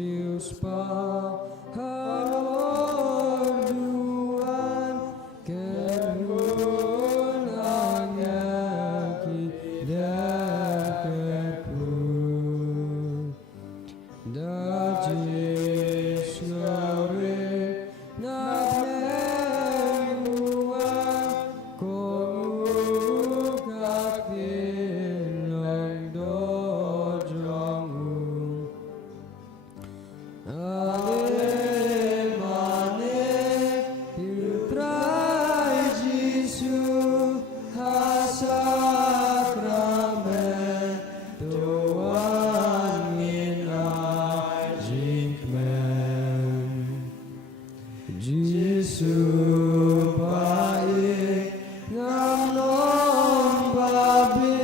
Lucius pahaluan kerun angaki dan kerun dajis ngore nablemuan kongu katin long dojongu alemane filtrai Jisu hasakramen tuan minai jikmen Jisu baik ngamnon babi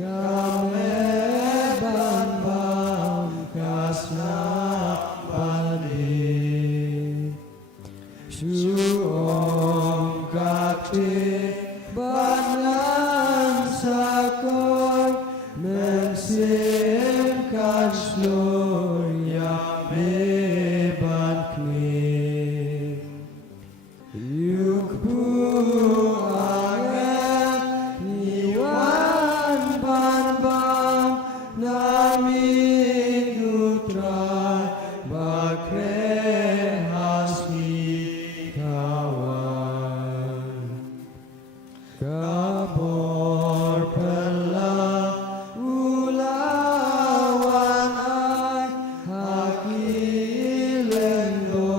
kame ban bam kasna bani syuom kati banan sakon mensimkan seluruh yang beban kini yuk buangan niwan ban bam nami gutrai bakre hasni kawan kabor pelang ulawan ai hakilen do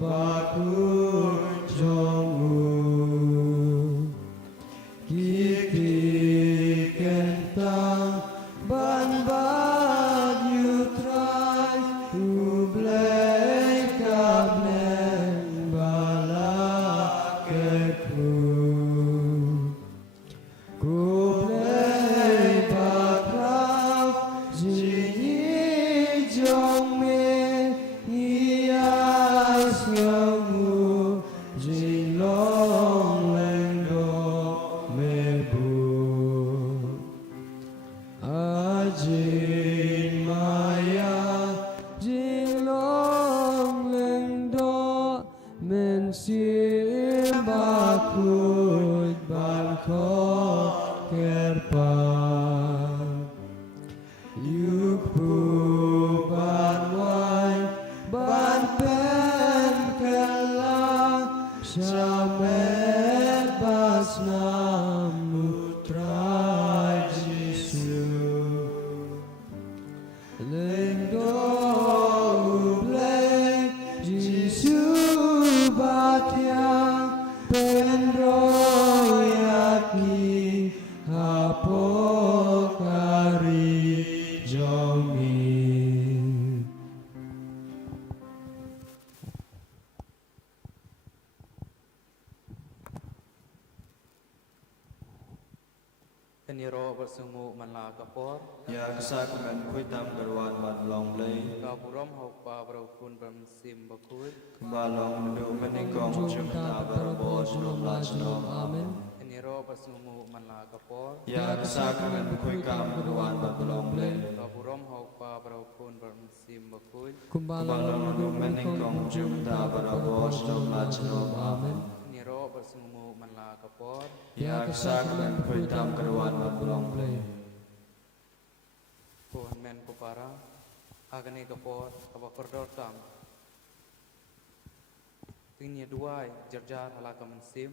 bakur jongu kiki kentang ban bad yutrai ublei kabnen bala keku kublei bakrau jinyi jongme ias ngongu jinlong lenggo mebu ajin maya jinlong lengdo mensim bakut bangko kerpan yuk buban wai ban pen kelang samet basna mutra Jisu lengdo ubleng Jisu batyang pendroyaki apokari jongi Eniro bersungu manla kapor Ya kesakumen kuitam gerwan ban long lei kaburom hokpa berukun bermusim bakul balong ndu menikong jumta berbos nom lajnom amin Eniro bersungu manla kapor Ya kesakumen kuitam gerwan ban long lei kaburom hokpa berukun bermusim bakul balong ndu menikong jumta berbos nom lajnom amin Eniro bersungu manla kapor Ya kesakumen kuitam gerwan ban long lei Pohon men kupara agane kapor abakordor tam Tingnya duai jarjar halaka mensim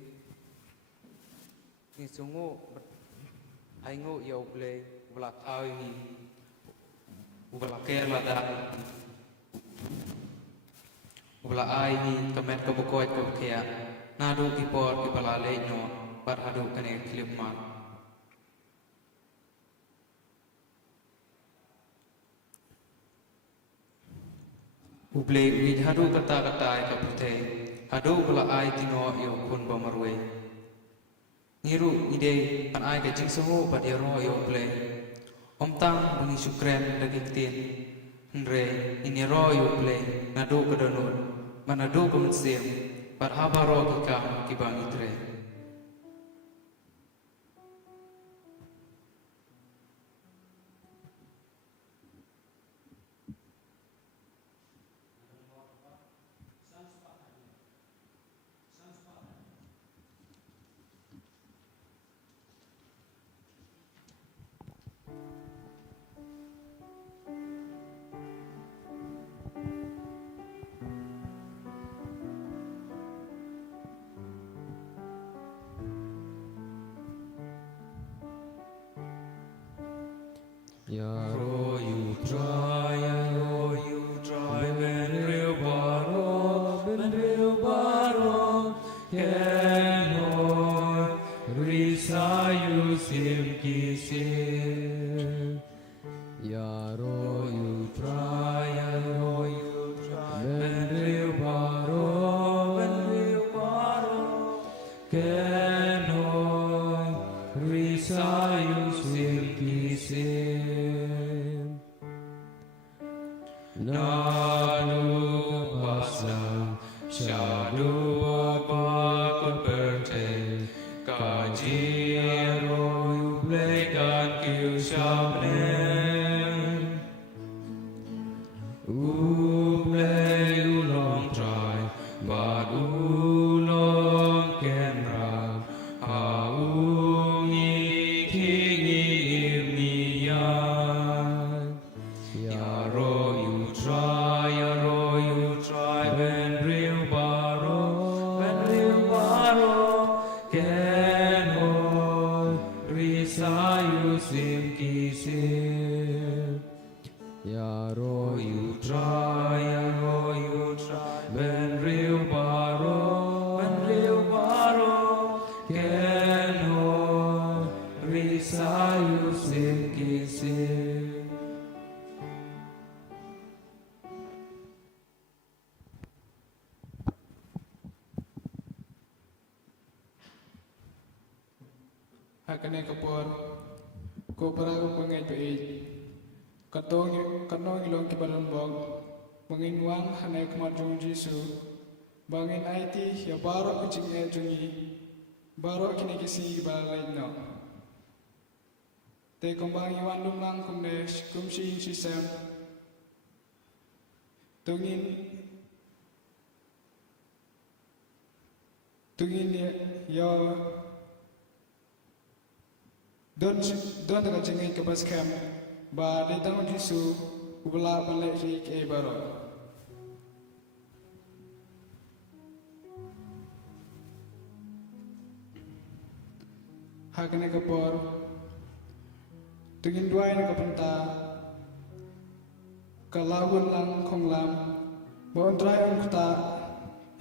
Ni sungu aingu ya ublei ubla kawi ubla kerla da ubla ai ni kamet kabukoi kabukea nadu kipor kipala leino par hadu kane klipman ublei wi hadu kata kapute hadu ubla ai tino yo kun bamarwe Niru ide an ai ke jing sungu pat ya ro yo ple om tang bungi sukren dagiktin Andre ini ro yo ple nadu kadonul manadu kemensim pat habaro kika kibang itre Ya Ro you try, ro you try, ben real baro, ben real baro, kenoi, risa you sim kisir. Ya ro yu Try, ro you try, ben ben real baro, ben real baro, kenoi, risa you sim kisir. Nadu pasang shadu baba berte kajiro you play kan kill shablen play long try but long can run haungi kingi miyan Yaro you try, when real baro, can hold, risa you sim kisir. Ya ro You try, when real baro, can hold, risa you sim kisir. Hakane kapor ko para ko pangai pe katong ilong kibalon bog mangin wang hanay kumat jong Jisu bangin IT ya baro kucing jongi baro kini kisi balalay no te kumbang iwan lumlang kumne kumsi sisem tungin ya Don daga jengai ke bas camp ba de tang Jisu ubla balai ri ke baro hakane kapor tungin duai na kapanta kalawun lang khonglam ba ontrai ang kuta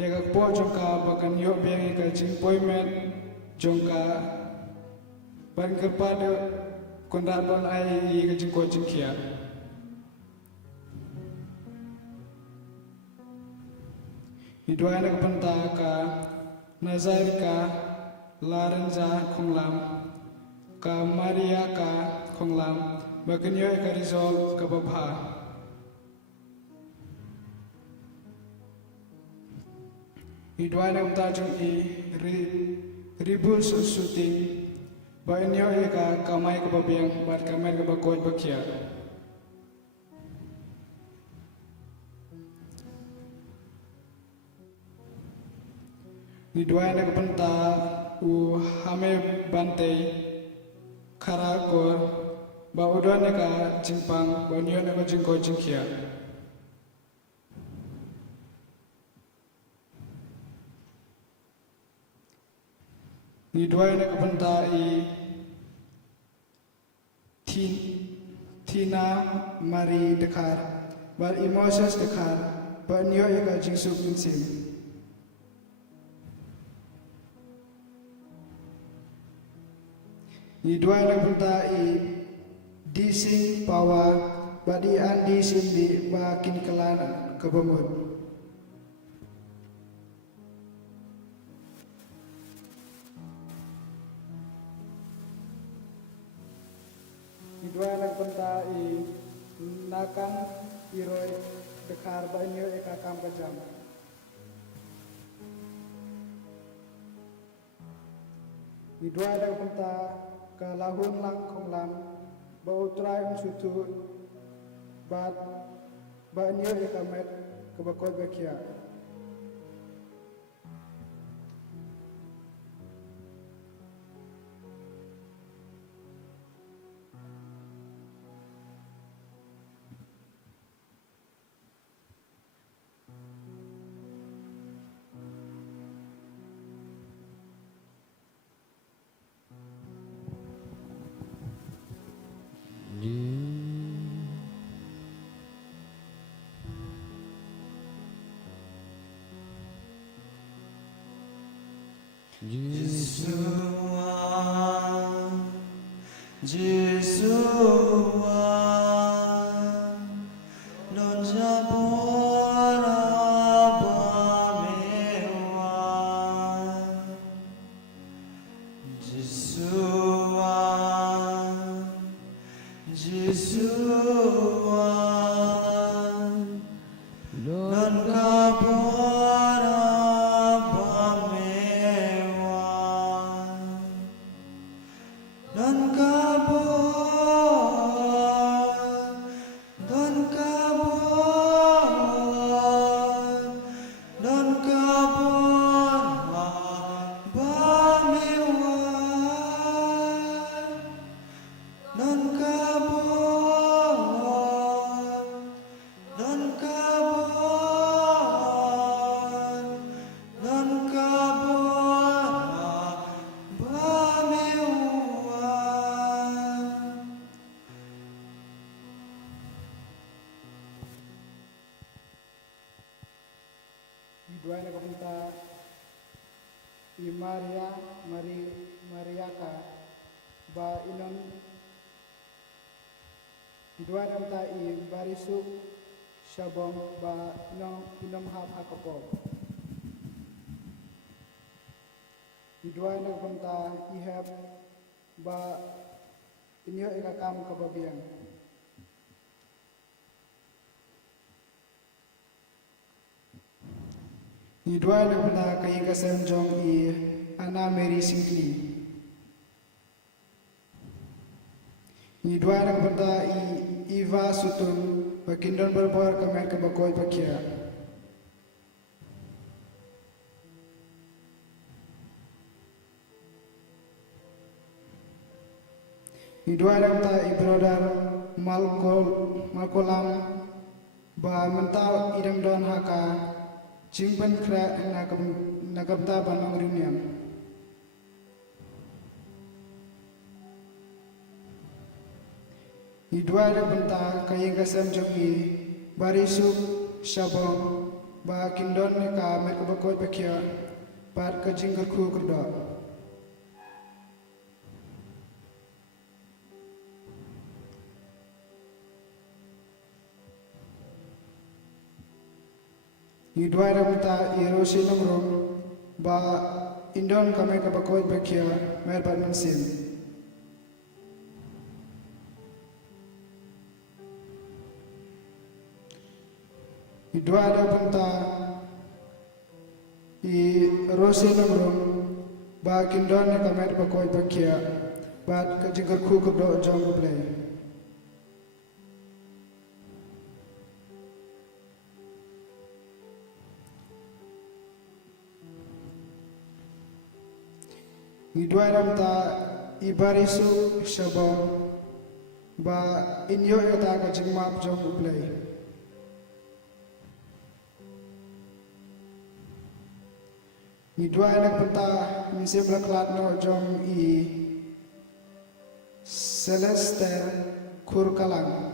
ya ka po jongka bakan yo beng ka jing poimen jongka ban kepada kondaban ai yi ke jing ko jing kia hidwai na kapanta ka nazarika larenza khonglam ka maria ka khonglam bakan yo ka rizol ka babha hidwai na kapanta jong ribul susuting Banyo eka kamay kababiang bat kamay kabakod bakya. Nidway na kapanta u hame bantay karakor ba udwan na ka jimpang banyo na ka jingko jingkya. Nidway na kapanta Tina Marie Dekar bar Moses Dekar bar Nyo eka Jingsuk Insim Nidway na kapanta Dising Pawa bar Andi Simdi ba kinikalan kabamod Dua anak penta nakang iroi dekar banyo eka kam kajam. Dua anak penta kalahun lang khonglam bau trai sutu bat banyo eka met kebakot bekia. Di Dua nakapunta i Mariaka ba inon dua nakapunta i Barisu Shabong ba inom hap akapob. Dua nakapunta i Heb ba inyo ikakam kababiang. Dua nakapunta kay kasamjong i Ana Mary Sinclair. Dua nakapunta i Eva Sutun bakindon berbuar kamer kabakoy pakia. Dua nakapunta i brother Malkolam ba mentau idam don haka Jingban kra nakabta banong rinyan. Dua nakapunta kay kasamjong i Barisu Shabong ba kindon ka merkabakoy pakia par ka jinggar ku kurdo. Dua nakapunta i Rosi Nomrom ba indon kami kabakoy pakia merpat mansim. Dua nakapunta i Rosi Nomrom ba kindon kami kabakoy pakia bat kajingar ku kurdo jong play. Dua nakapunta i Barisu Shabong ba inyo kata kajingmap jong play. Dua nakapunta minsim laklat no jong i Celeste Kurkalang.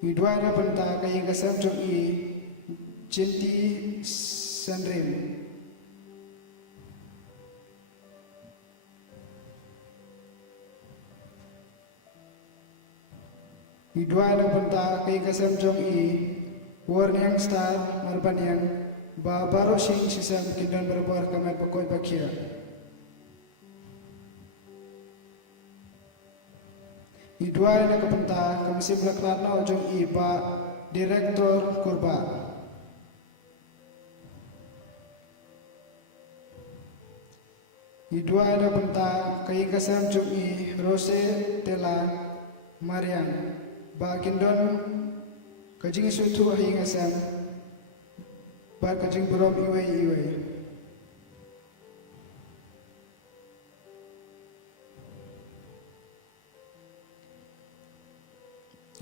Dua nakapunta kay kasam jong i Cinti Sandrim. Dua nakapunta kay kasam jong i Warning Star Marbanyang ba baro sing sisam kindon berbuar kamar pakoy pakia. Dua nakapunta kami sebelah kelatna jong i ba Direktur Kurba. Dua nakapunta kay kasam jong i Rose Tela Marian ba kindon kajing sutu ahi ngasam ba kajing berom iway.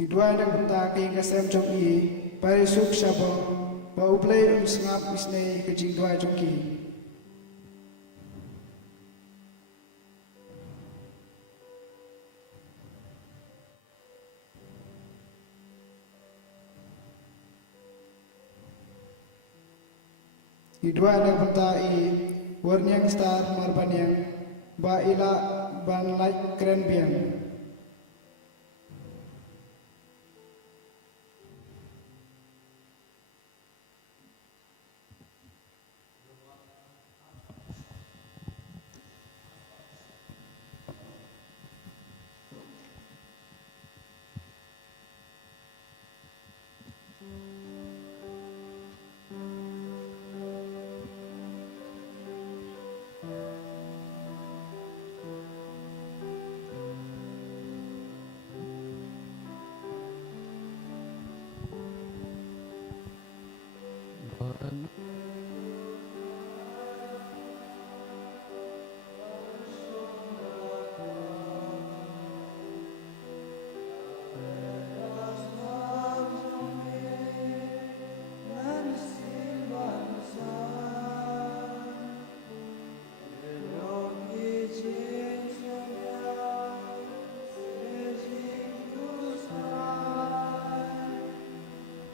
Dua nakapunta kay kasam jong i Parisuk Shabong ba uplay sngap isnay kajing dua jong ki. Idua anak punta I warniang star marbanyang ba ila ban like keren biang. Baan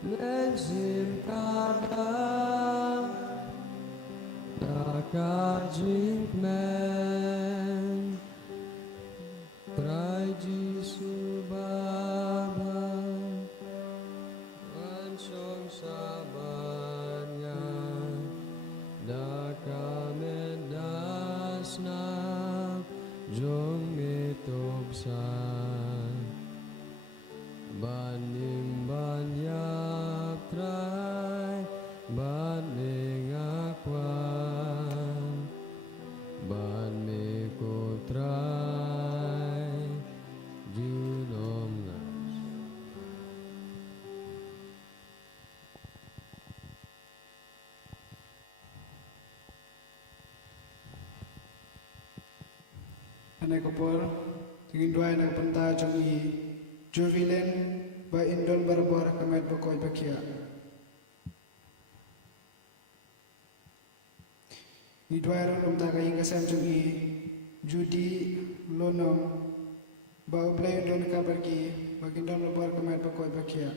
Menzim kadang Nakajing men Traji subaba Wansong sabanya Dakamedasnak Jong mitobsan Baning banyak try Baning akwan Baning ko try Junom nas Anak kopor tingin dua anak punta jong I Juvilen ba indon barbar kamet bakoy bakia. Ni dua ron umta kaying kasam jong I Judi lonom ba ublay indon kabar ki bagindon barbar kamet bakoy bakia.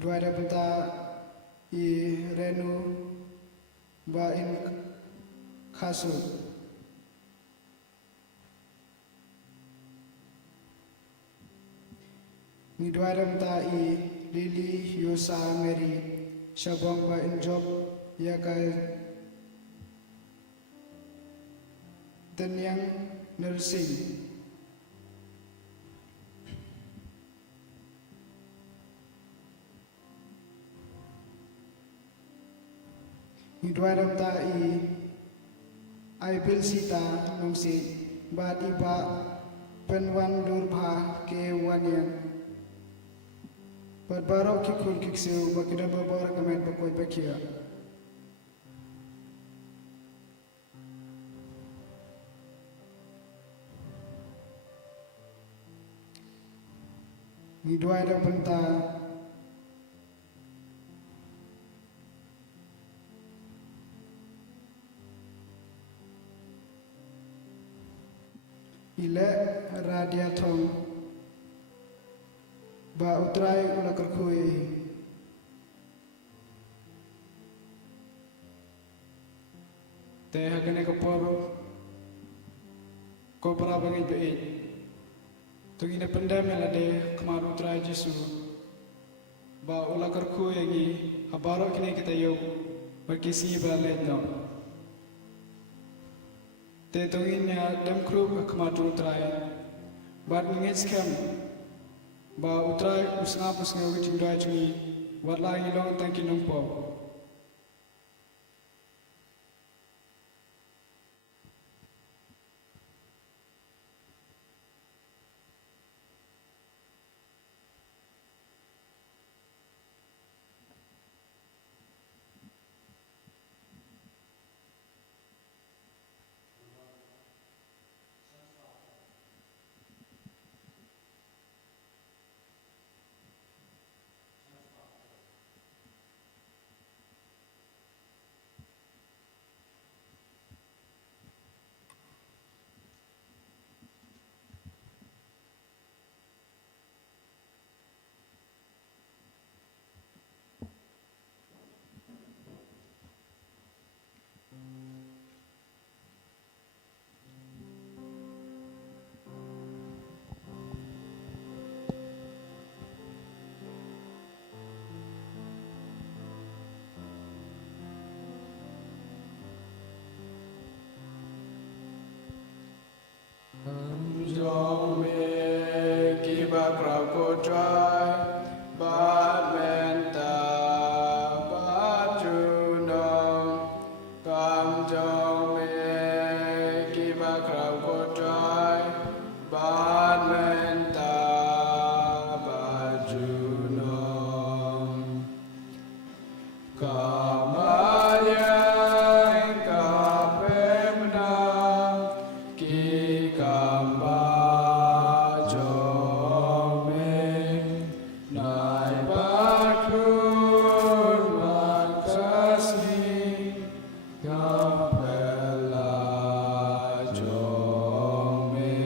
Dua ada punta I renu ba in kasu ni dua ada punta I Lili Yosa Mary Shabong ba in job ya kay Tanyang nursing ni dua ram ta I bil sita nong si ba di ba penwan durba ke wanian barbaro ki kul ki seu ba kida ba bar kamet ba koy bakia ni dua ram penta ile radia thong ba utrai ula kerkui te hakane ko para bangi be tugina pendam la de kemar utrai Jesu ba ula kerkui gi habaro kini kita yo berkisi ba lendo te tungin dem krub kematu utrai bat ngis kem ba utrai usna pusnga witing dai chuni wat la long tangki nong po cô trai bát men ta bát chu nong cam trong mê kỳ ba khảo cô trai bát men ta bát chu nong Kamayang kapemna ki kamba jome nai bakun makasni kampela jome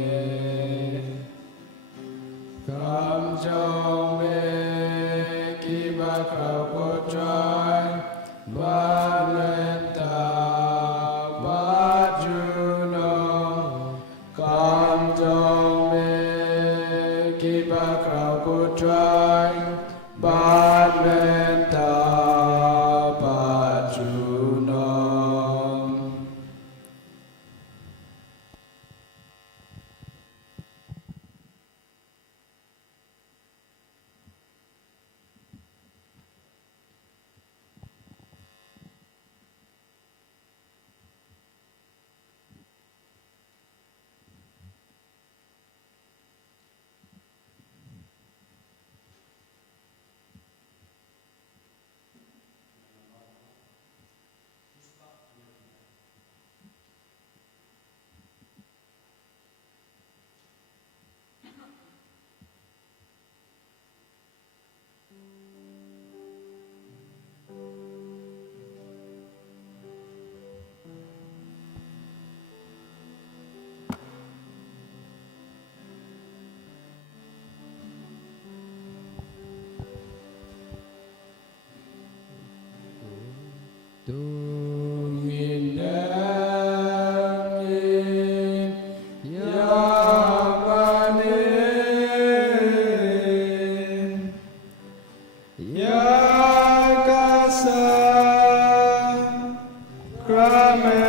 kam jome ki bakau potrai Bhamenta Bhajuno Kam Jong Me Kiba Krau Putrai Bhamenta Bhajuno Amen.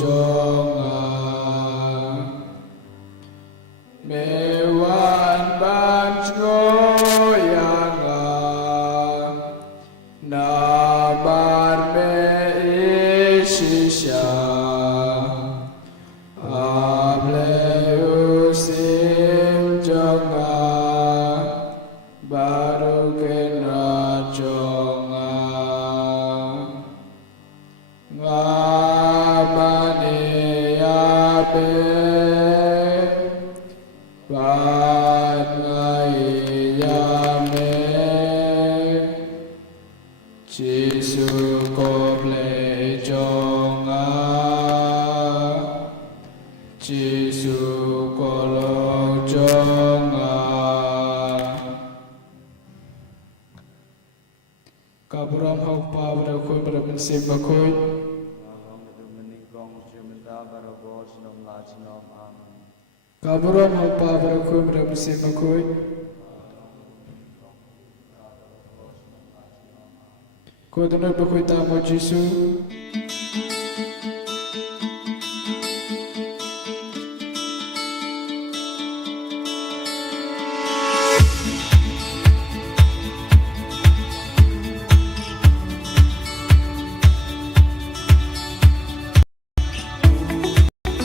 trong mẹ van ban ngôi yang na ban mẹ isisha able usim trong baru kena trong ngamane ape ban ngai yame Giêsu có lệ trong Giêsu có lo trong Kabram hau pa pada khoi pada mensim bakoi Kabram hau pa pada khoi pada mensim bakoi Ko donor bakoi tamo Giêsu